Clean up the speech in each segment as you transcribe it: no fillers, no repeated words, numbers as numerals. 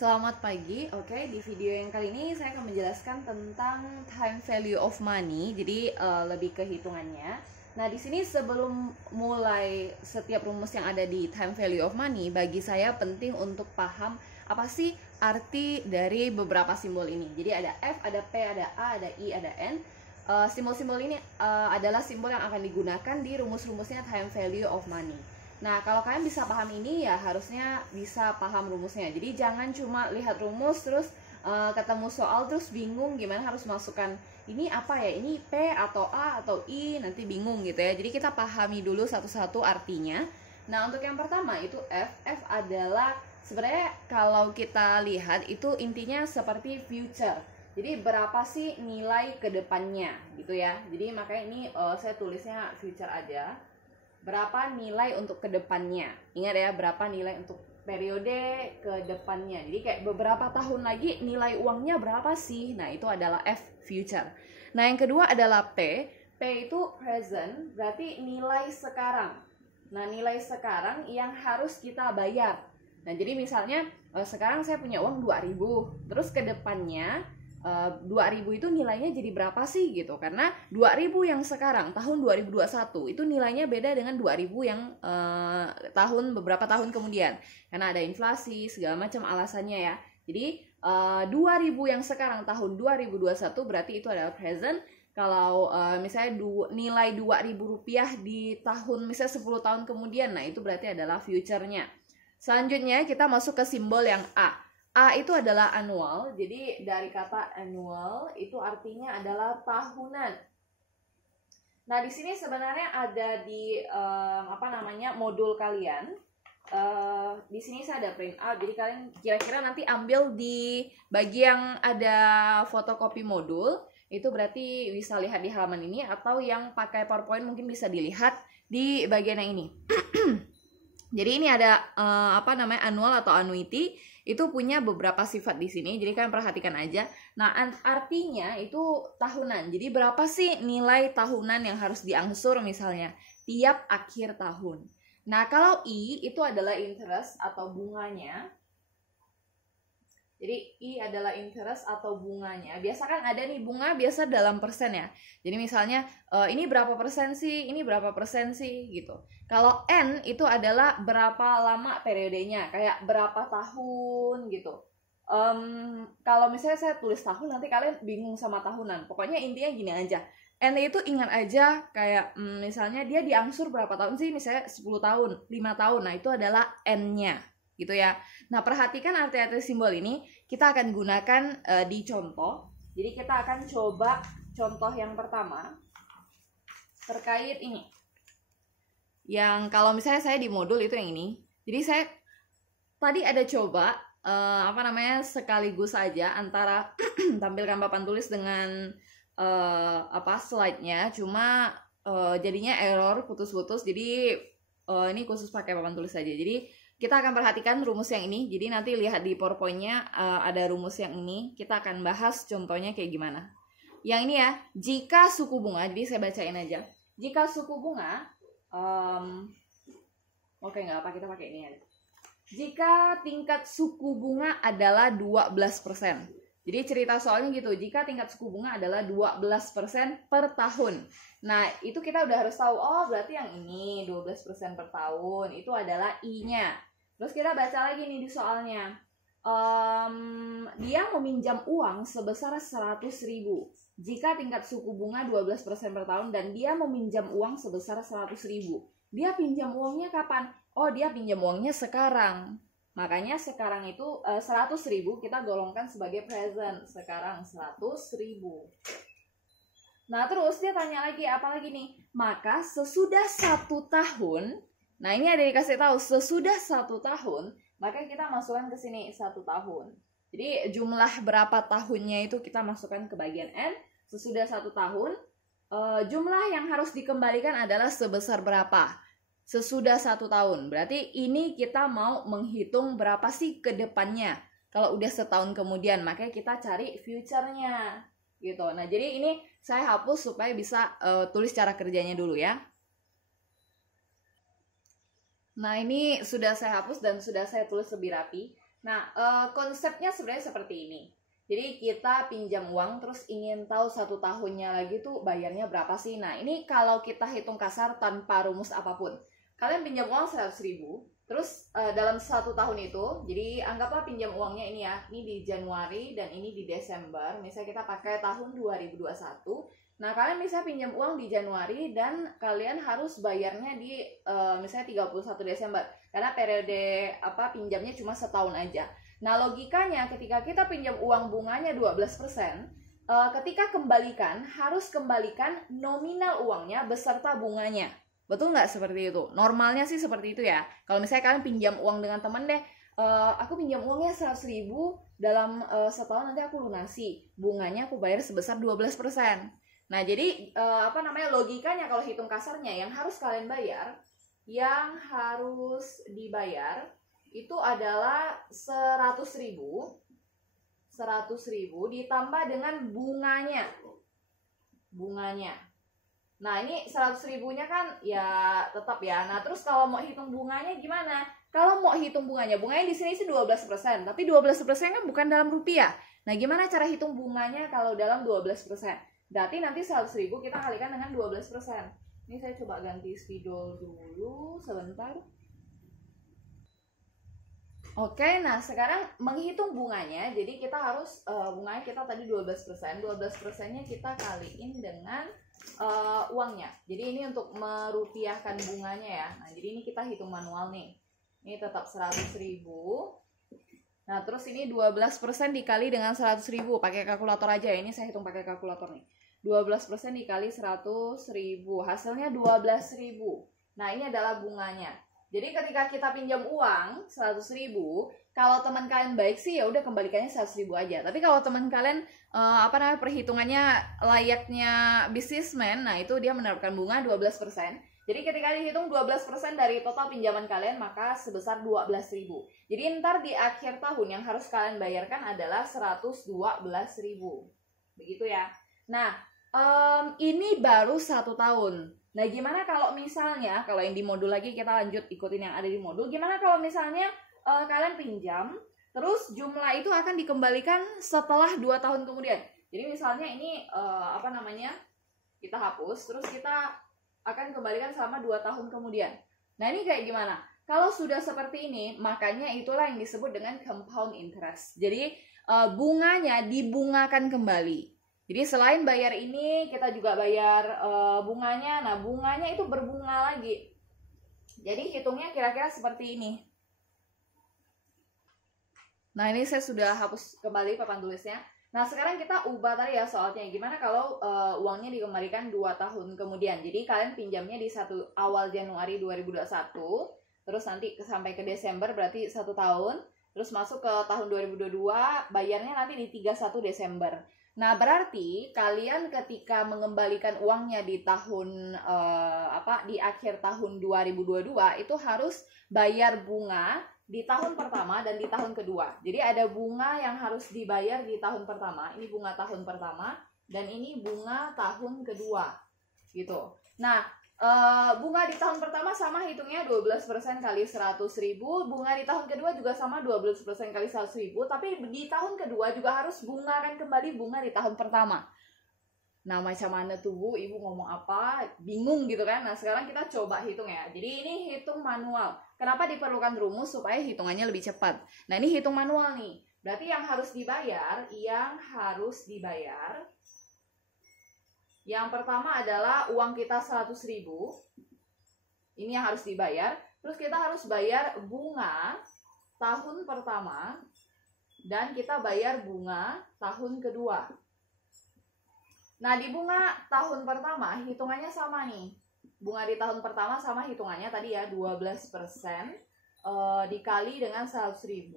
Selamat pagi. Oke, di video yang kali ini saya akan menjelaskan tentang time value of money. Jadi lebih ke hitungannya. Nah, di sini sebelum mulai setiap rumus yang ada di time value of money, bagi saya penting untuk paham apa sih arti dari beberapa simbol ini. Jadi ada F, ada P, ada A, ada I, ada N. Simbol-simbol ini adalah simbol yang akan digunakan di rumus-rumusnya time value of money. Nah, kalau kalian bisa paham ini ya harusnya bisa paham rumusnya. Jadi jangan cuma lihat rumus terus ketemu soal terus bingung gimana harus masukkan ini apa ya, ini P atau A atau I, nanti bingung gitu ya. Jadi kita pahami dulu satu-satu artinya. Nah, untuk yang pertama itu F. F adalah sebenarnya kalau kita lihat itu intinya seperti future. Jadi berapa sih nilai kedepannya gitu ya. Jadi makanya ini saya tulisnya future aja. Berapa nilai untuk kedepannya. Ingat ya, berapa nilai untuk periode kedepannya. Jadi kayak beberapa tahun lagi nilai uangnya berapa sih. Nah, itu adalah F, future. Nah, yang kedua adalah P. P itu present, berarti nilai sekarang. Nah, nilai sekarang yang harus kita bayar. Nah, jadi misalnya sekarang saya punya uang 2.000, terus kedepannya 2.000 itu nilainya jadi berapa sih gitu. Karena 2.000 yang sekarang tahun 2021 itu nilainya beda dengan 2.000 yang beberapa tahun kemudian, karena ada inflasi segala macam alasannya ya. Jadi 2.000 yang sekarang tahun 2021 berarti itu adalah present. Kalau misalnya nilai 2.000 rupiah di tahun misalnya 10 tahun kemudian, nah itu berarti adalah future-nya. Selanjutnya kita masuk ke simbol yang A. A itu adalah annual, jadi dari kata annual itu artinya adalah tahunan. Nah, di sini sebenarnya ada di modul kalian. Di sini saya ada print out, jadi kalian kira-kira nanti ambil di bagi yang ada fotokopi modul, itu berarti bisa lihat di halaman ini, atau yang pakai PowerPoint mungkin bisa dilihat di bagian yang ini. Jadi ini ada annual atau annuity. Itu punya beberapa sifat di sini, jadi kalian perhatikan aja. Nah, artinya itu tahunan. Jadi berapa sih nilai tahunan yang harus diangsur misalnya tiap akhir tahun. Nah, kalau I itu adalah interest atau bunganya. Jadi I adalah interest atau bunganya. Biasa kan ada nih bunga biasa dalam persen ya. Jadi misalnya ini berapa persen sih, ini berapa persen sih gitu. Kalau N itu adalah berapa lama periodenya, kayak berapa tahun gitu. Kalau misalnya saya tulis tahun nanti kalian bingung sama tahunan. Pokoknya intinya gini aja. N itu ingat aja kayak misalnya dia diangsur berapa tahun sih, misalnya 10 tahun, 5 tahun. Nah, itu adalah N-nya. Gitu ya. Nah, perhatikan arti-arti simbol ini kita akan gunakan di contoh. Jadi kita akan coba contoh yang pertama terkait ini. Yang kalau misalnya saya di modul itu yang ini. Jadi saya tadi ada coba sekaligus saja antara tampilkan papan tulis dengan slide-nya, cuma jadinya error putus-putus. Jadi ini khusus pakai papan tulis saja. Jadi kita akan perhatikan rumus yang ini. Jadi nanti lihat di PowerPoint-nya ada rumus yang ini. Kita akan bahas contohnya kayak gimana. Yang ini ya, jika suku bunga, jadi saya bacain aja. Jika suku bunga, nggak apa, kita pakai ini ya. Jika tingkat suku bunga adalah 12%. Jadi cerita soalnya gitu, jika tingkat suku bunga adalah 12% per tahun. Nah, itu kita udah harus tahu, oh berarti yang ini 12% per tahun, itu adalah I-nya. Terus kita baca lagi nih di soalnya. Dia meminjam uang sebesar 100.000 jika tingkat suku bunga 12% per tahun, dan dia meminjam uang sebesar 100.000. Dia pinjam uangnya kapan? Oh, dia pinjam uangnya sekarang. Makanya sekarang itu 100.000 kita golongkan sebagai present. Sekarang 100.000. Nah, terus dia tanya lagi, apa lagi nih? Maka sesudah 1 tahun, nah ini ada dikasih tahu, sesudah 1 tahun, maka kita masukkan ke sini 1 tahun. Jadi jumlah berapa tahunnya itu kita masukkan ke bagian N. Sesudah 1 tahun, jumlah yang harus dikembalikan adalah sebesar berapa? Sesudah 1 tahun. Berarti ini kita mau menghitung berapa sih ke depannya. Kalau udah setahun kemudian, makanya kita cari future-nya. Gitu. Nah, jadi ini saya hapus supaya bisa tulis cara kerjanya dulu ya. Nah, ini sudah saya hapus dan sudah saya tulis lebih rapi. Nah, konsepnya sebenarnya seperti ini. Jadi kita pinjam uang terus ingin tahu 1 tahunnya lagi tuh bayarnya berapa sih. Nah, ini kalau kita hitung kasar tanpa rumus apapun. Kalian pinjam uang 100.000, terus dalam 1 tahun itu, jadi anggaplah pinjam uangnya ini ya, ini di Januari dan ini di Desember. Misalnya kita pakai tahun 2021. Nah, kalian bisa pinjam uang di Januari dan kalian harus bayarnya di misalnya 31 Desember. Karena periode pinjamnya cuma setahun aja. Nah, logikanya ketika kita pinjam uang bunganya 12%, ketika kembalikan harus kembalikan nominal uangnya beserta bunganya. Betul nggak seperti itu? Normalnya sih seperti itu ya. Kalau misalnya kalian pinjam uang dengan temen deh, aku pinjam uangnya 100.000 dalam setahun nanti aku lunasi. Bunganya aku bayar sebesar 12%. Nah, jadi logikanya kalau hitung kasarnya yang harus kalian bayar, yang harus dibayar itu adalah 100.000 ditambah dengan bunganya. Nah, ini 100.000-nya kan ya tetap ya. Nah, terus kalau mau hitung bunganya gimana? Kalau mau hitung bunganya di sini sih 12%, tapi 12% kan bukan dalam rupiah. Nah, gimana cara hitung bunganya kalau dalam 12%? Berarti nanti 100.000 kita kalikan dengan 12%. Ini saya coba ganti spidol dulu sebentar. Oke, nah sekarang menghitung bunganya. Jadi kita harus bunganya kita tadi 12%. 12%-nya kita kaliin dengan uangnya. Jadi ini untuk merupiahkan bunganya ya. Nah, jadi ini kita hitung manual nih. Ini tetap 100.000. Nah, terus ini 12% dikali dengan 100.000. Pakai kalkulator aja ya. Ini saya hitung pakai kalkulator nih. 12% dikali 100.000. Hasilnya 12.000. Nah, ini adalah bunganya. Jadi ketika kita pinjam uang 100.000, kalau teman kalian baik sih ya udah kembalikannya 100.000 aja. Tapi kalau teman kalian perhitungannya layaknya businessman, nah itu dia menerapkan bunga 12%. Jadi ketika dihitung 12% dari total pinjaman kalian, maka sebesar 12.000. Jadi ntar di akhir tahun yang harus kalian bayarkan adalah 112.000. Begitu ya. Nah, ini baru 1 tahun. Nah, gimana kalau misalnya, kalau yang di modul lagi kita lanjut ikutin yang ada di modul. Gimana kalau misalnya kalian pinjam, terus jumlah itu akan dikembalikan setelah 2 tahun kemudian. Jadi misalnya ini kita hapus, terus kita akan kembalikan selama 2 tahun kemudian. Nah, ini kayak gimana? Kalau sudah seperti ini, makanya itulah yang disebut dengan compound interest. Jadi bunganya dibungakan kembali. Jadi selain bayar ini, kita juga bayar bunganya. Nah, bunganya itu berbunga lagi. Jadi hitungnya kira-kira seperti ini. Nah, ini saya sudah hapus kembali papan tulisnya. Nah, sekarang kita ubah tadi ya soalnya. Gimana kalau uangnya dikembalikan 2 tahun kemudian. Jadi kalian pinjamnya di awal Januari 2021. Terus nanti sampai ke Desember berarti 1 tahun. Terus masuk ke tahun 2022, bayarnya nanti di 31 Desember. Nah, berarti kalian ketika mengembalikan uangnya di tahun di akhir tahun 2022 itu harus bayar bunga di tahun pertama dan di tahun kedua. Jadi ada bunga yang harus dibayar di tahun pertama. Ini bunga tahun pertama dan ini bunga tahun kedua. Gitu. Nah, bunga di tahun pertama sama hitungnya 12% kali 100.000. Bunga di tahun kedua juga sama 12% kali 100.000. Tapi di tahun kedua juga harus bungakan kembali bunga di tahun pertama. Nah, macam mana tuh Bu? Ibu ngomong apa? Bingung gitu kan? Nah, sekarang kita coba hitung ya. Jadi ini hitung manual. Kenapa diperlukan rumus? Supaya hitungannya lebih cepat. Nah, ini hitung manual nih. Berarti yang harus dibayar, yang pertama adalah uang kita 100.000. Ini yang harus dibayar. Terus kita harus bayar bunga tahun pertama. Dan kita bayar bunga tahun kedua. Nah, di bunga tahun pertama hitungannya sama nih. Bunga di tahun pertama sama hitungannya tadi ya 12% dikali dengan 100.000.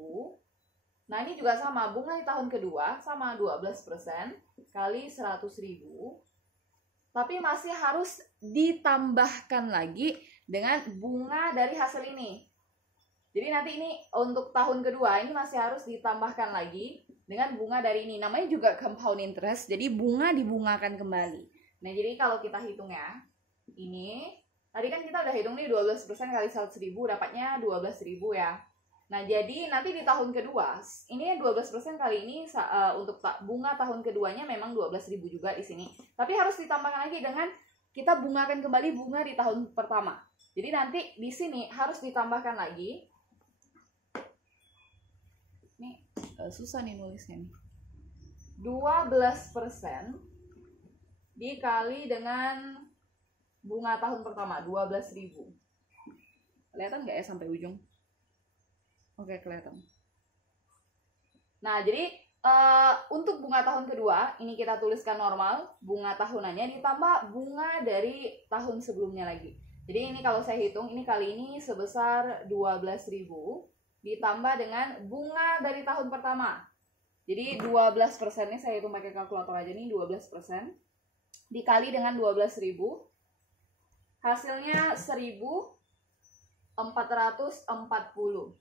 Nah, ini juga sama. Bunga di tahun kedua sama 12% kali 100.000. Tapi masih harus ditambahkan lagi dengan bunga dari hasil ini. Jadi nanti ini untuk tahun kedua ini masih harus ditambahkan lagi dengan bunga dari ini. Namanya juga compound interest. Jadi bunga dibungakan kembali. Nah, jadi kalau kita hitung ya. Ini tadi kan kita udah hitung nih 12% kali 100.000 dapatnya 12.000 ya. Nah, jadi nanti di tahun kedua, ini 12% kali ini untuk bunga tahun keduanya memang 12.000 juga di sini. Tapi harus ditambahkan lagi dengan kita bungakan kembali bunga di tahun pertama. Jadi nanti di sini harus ditambahkan lagi. Ini susah nih nulisnya nih. 12% dikali dengan bunga tahun pertama 12.000. Kelihatan nggak ya sampai ujung? Oke, kelihatan. Nah, jadi untuk bunga tahun kedua ini kita tuliskan normal, bunga tahunannya ditambah bunga dari tahun sebelumnya lagi. Jadi ini kalau saya hitung, ini kali ini sebesar 12.000 ditambah dengan bunga dari tahun pertama. Jadi 12%-nya saya hitung pakai kalkulator aja nih, 12% dikali dengan 12.000, hasilnya 1.440.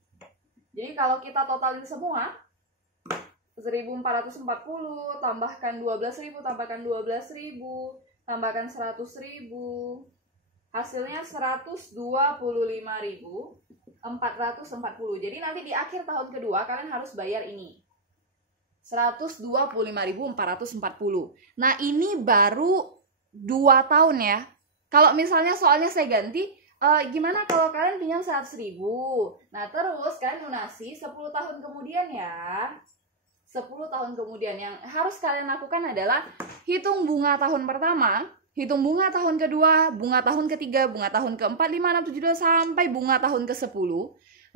Jadi kalau kita totalin semua, 1.440 tambahkan 12.000 tambahkan 12.000 tambahkan 100.000, hasilnya 125.440. Jadi nanti di akhir tahun kedua kalian harus bayar ini 125.440. Nah, ini baru 2 tahun ya. Kalau misalnya soalnya saya ganti, gimana kalau kalian pinjam 100.000? Nah, terus kalian lunasi 10 tahun kemudian ya. 10 tahun kemudian yang harus kalian lakukan adalah hitung bunga tahun pertama, hitung bunga tahun kedua, bunga tahun ketiga, bunga tahun keempat, 5, 6, 7, 2 sampai bunga tahun ke-10.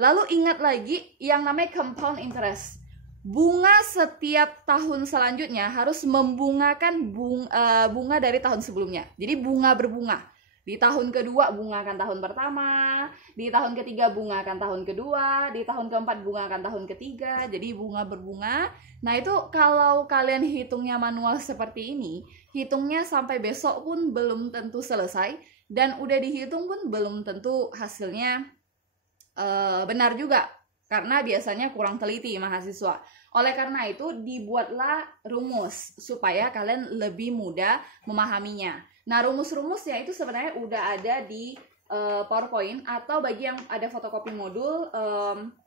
Lalu ingat lagi yang namanya compound interest. Bunga setiap tahun selanjutnya harus membungakan bunga dari tahun sebelumnya. Jadi bunga berbunga. Di tahun kedua bunga akan tahun pertama, di tahun ketiga bunga akan tahun kedua, di tahun keempat bunga akan tahun ketiga. Jadi bunga berbunga. Nah, itu kalau kalian hitungnya manual seperti ini, hitungnya sampai besok pun belum tentu selesai, dan udah dihitung pun belum tentu hasilnya benar juga, karena biasanya kurang teliti mahasiswa. Oleh karena itu dibuatlah rumus supaya kalian lebih mudah memahaminya. Nah, rumus-rumusnya itu sebenarnya udah ada di PowerPoint, atau bagi yang ada fotokopi modul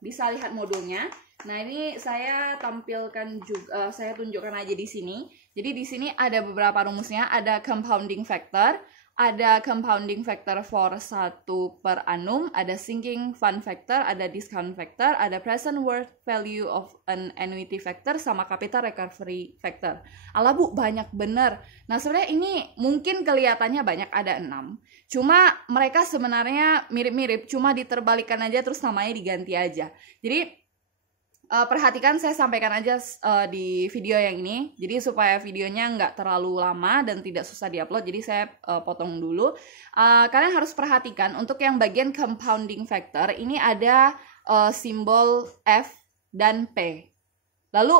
bisa lihat modulnya. Nah, ini saya tampilkan juga, saya tunjukkan aja di sini. Jadi di sini ada beberapa rumusnya, ada compounding factor, ada compounding factor for 1 per annum, ada sinking fund factor, ada discount factor, ada present worth value of an annuity factor, sama capital recovery factor. Alah Bu, banyak bener. Nah, sebenarnya ini mungkin kelihatannya banyak, ada 6. Cuma mereka sebenarnya mirip-mirip, cuma diterbalikan aja terus namanya diganti aja. Jadi perhatikan, saya sampaikan aja di video yang ini, jadi supaya videonya nggak terlalu lama dan tidak susah diupload, jadi saya potong dulu. Kalian harus perhatikan untuk yang bagian compounding factor ini ada simbol F dan P. Lalu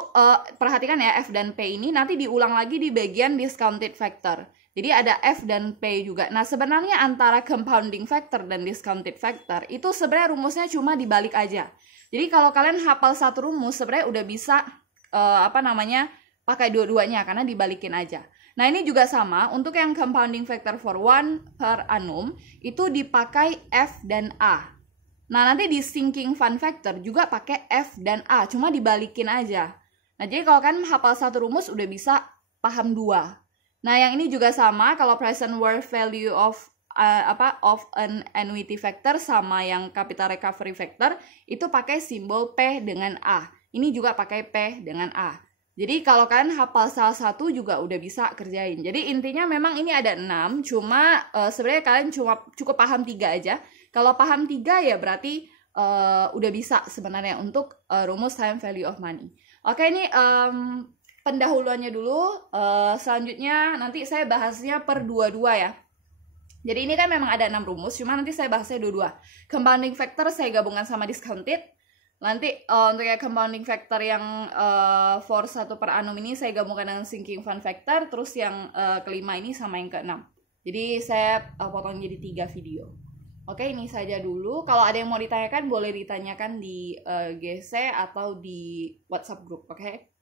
perhatikan ya, F dan P ini nanti diulang lagi di bagian discounted factor. Jadi ada F dan P juga. Nah, sebenarnya antara compounding factor dan discounted factor itu sebenarnya rumusnya cuma dibalik aja. Jadi kalau kalian hafal satu rumus, sebenarnya udah bisa pakai dua-duanya karena dibalikin aja. Nah, ini juga sama untuk yang compounding factor for 1 per annum itu dipakai F dan A. Nah, nanti di sinking fund factor juga pakai F dan A, cuma dibalikin aja. Nah, jadi kalau kalian hafal satu rumus udah bisa paham 2. Nah, yang ini juga sama, kalau present worth value of an annuity factor sama yang capital recovery factor itu pakai simbol P dengan A. Ini juga pakai P dengan A. Jadi kalau kalian hafal salah satu juga udah bisa kerjain. Jadi intinya memang ini ada 6, cuma sebenarnya kalian cukup paham 3 aja. Kalau paham 3 ya berarti udah bisa sebenarnya untuk rumus time value of money. Oke, ini pendahuluannya dulu. Selanjutnya nanti saya bahasnya per 2-2 ya. Jadi ini kan memang ada 6 rumus, cuma nanti saya bahasnya 2-2. Compounding factor saya gabungkan sama discounted. Nanti untuk ya compounding factor yang for 1 per annum ini saya gabungkan dengan sinking fund factor. Terus yang kelima ini sama yang ke-6. Jadi saya potong jadi 3 video. Oke, ini saja dulu. Kalau ada yang mau ditanyakan boleh ditanyakan di GC atau di WhatsApp group, oke?